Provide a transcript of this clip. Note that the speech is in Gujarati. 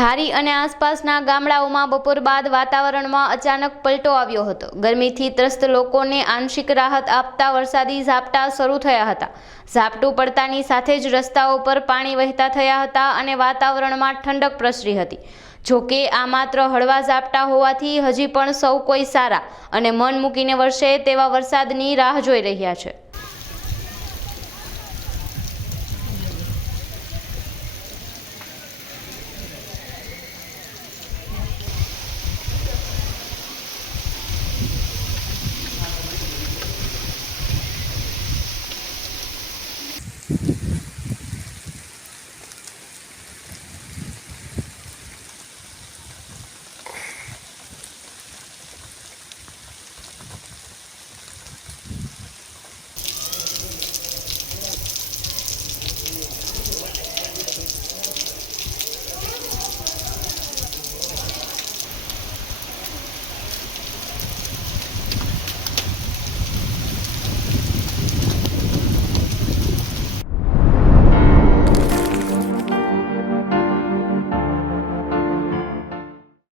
ધારી અને આસપાસના ગામડાઓમાં બપોર બાદ વાતાવરણમાં અચાનક પલટો આવ્યો હતો। ગરમીથી ત્રસ્ત લોકોને આંશિક રાહત આપતા વરસાદી ઝાપટા શરૂ થયા હતા। ઝાપટું પડતાની સાથે જ રસ્તાઓ પર પાણી વહેતા થયા હતા અને વાતાવરણમાં ઠંડક પ્રસરી હતી। જોકે આ માત્ર હળવા ઝાપટા હોવાથી હજી પણ સૌ કોઈ સારા અને મન મૂકીને વરસે તેવા વરસાદની રાહ જોઈ રહ્યા છે।